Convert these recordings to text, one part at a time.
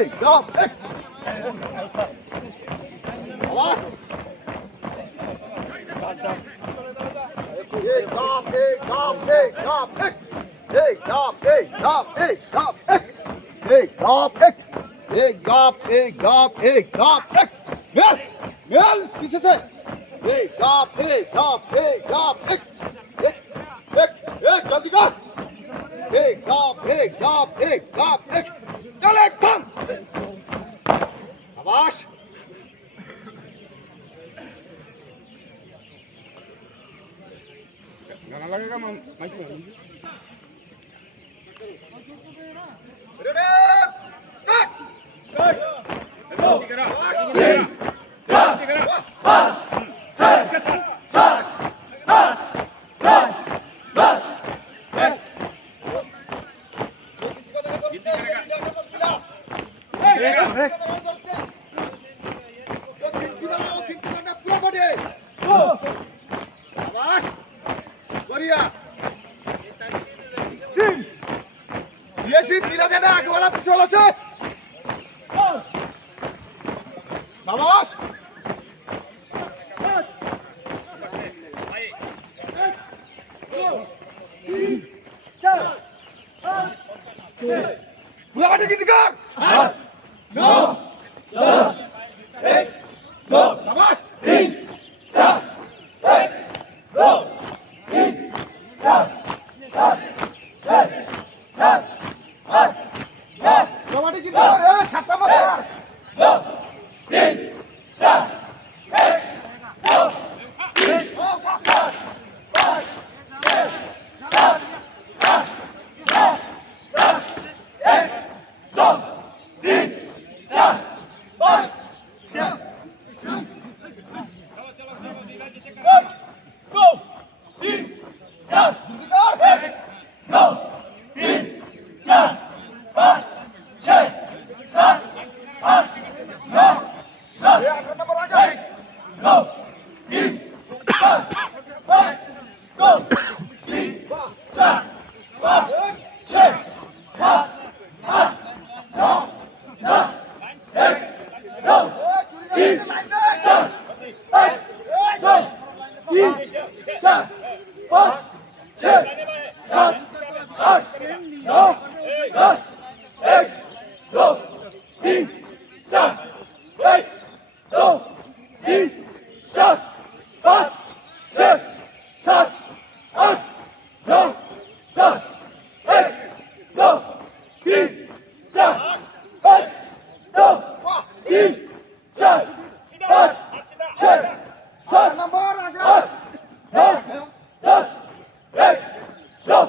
এই গাপ এক আবার এই গাপ এক এই গাপ এক এই গাপ এক এই গাপ এক মেল মেল কিসে এই গাপ এক জলদি কর এই গাপ এক চলে থাম আবাস गाना लगेगा माइक में रेडी स्टार्ट गो करा तीन चार पाँच छह सात आठ नौ दस ये सीट मिला देना आगे वाला पीछे वाला से शाबाश पूरा बाटे की दिक्कत 8 9 10 1 2 शाबाश 3 4 1 2 3 4 5 6 7 8 9 कबड्डी की तरह है छक्का मार 2 3 4 1 2 3 4 5 6 7 8 9 10 1 2 3 4 5 6 go 3 4 1 2 3 4 5 6 7 8 9 10 2 3 4 5 2 3 4 5 6 7 8 9 10 1 2 3 4 5 6 3 4 5 6 7 8 9 10 1 2 3 4 1 2 3 4 5 6 7 8 9 10 1 2 3 4 1 2 3 4 5 6 7 नंबर 8 9 10 1 2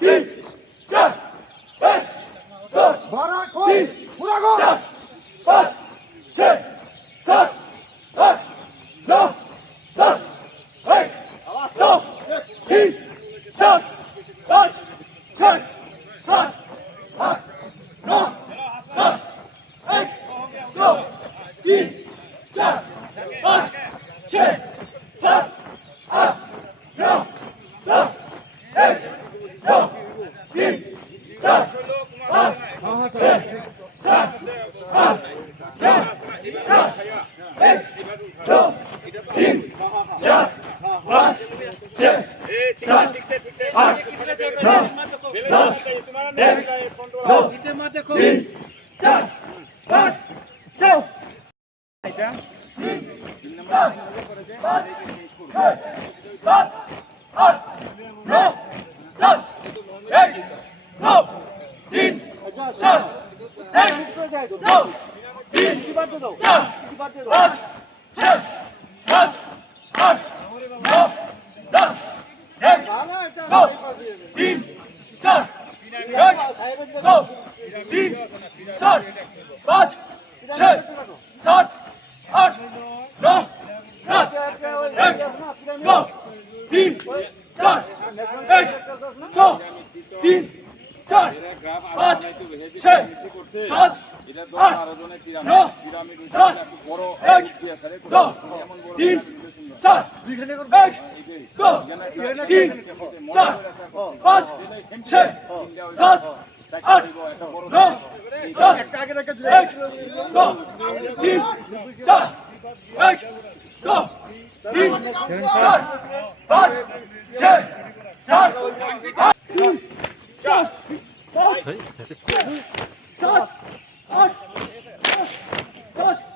3 4 1 2 3 पूरा गो 4 5 6 7 8 9 10 1 2 3 4 5 6 7 8 9 10 1 2 3 4 5 6 7 8 9 10 1 2 3 4 5 6 7 8 9 10 1 2 3 4 5 6 7 8 9 10 1 2 3 4 5 6 এটা 3 4 5 6 7 8 9 10 1 2 3 4 1 2 3 4 5 6 7 8 9 10 1 2 3 4 1 2 3 4 5 6 7 8 9 10 1 2 3 4 1 2 3 4 5 6 7 8 9 10 1 2 3 4 1 2 3 4 5 6 7 আট নয় দশ এক দো তিন চার এক দো তিন চার পাঁচ ছয় সাত আট চার পাঁচ ছয় সাত আট 10